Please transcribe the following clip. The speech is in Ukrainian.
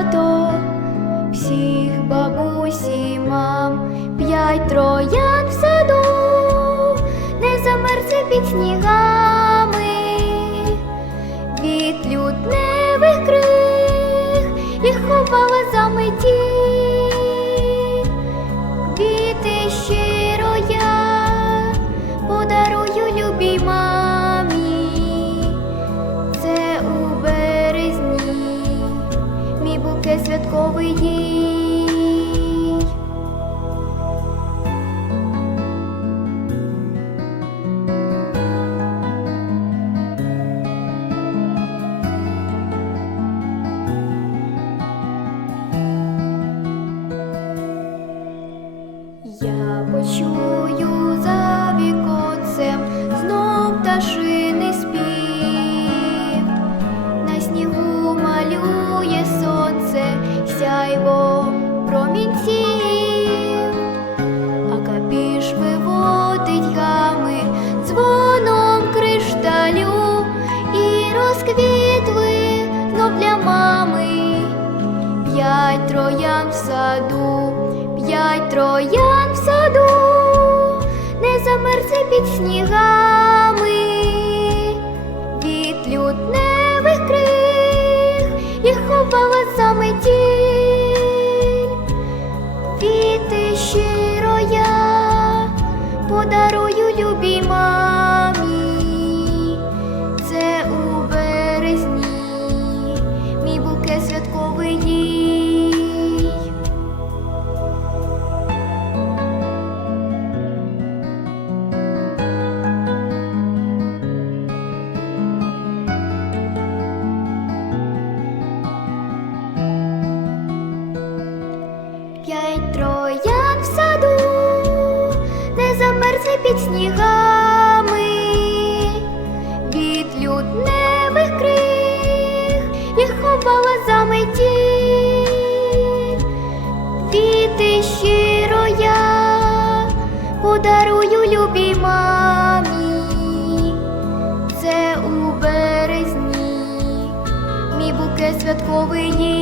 свято, всіх бабусі, мам, п'ять троян в саду, не замерзли під снігами, від лютневих крих їх ховала за меті. Я почую за віконцем знов пташиний спів, на снігу малює сонце сяйво промінців, а капіш виводить гами дзвоном кришталю і розквітли знов для мами. П'ять троян в саду, п'ять троян в саду, не замерзне під снігами, від лютневих криг їх ховала саме тінь. Квіти щиро я подарую любій мамі. Під снігами, від лютневих криг їх ховала за метіль. Квіти щиро я подарую любій мамі. Це у березні, мій букет святковий.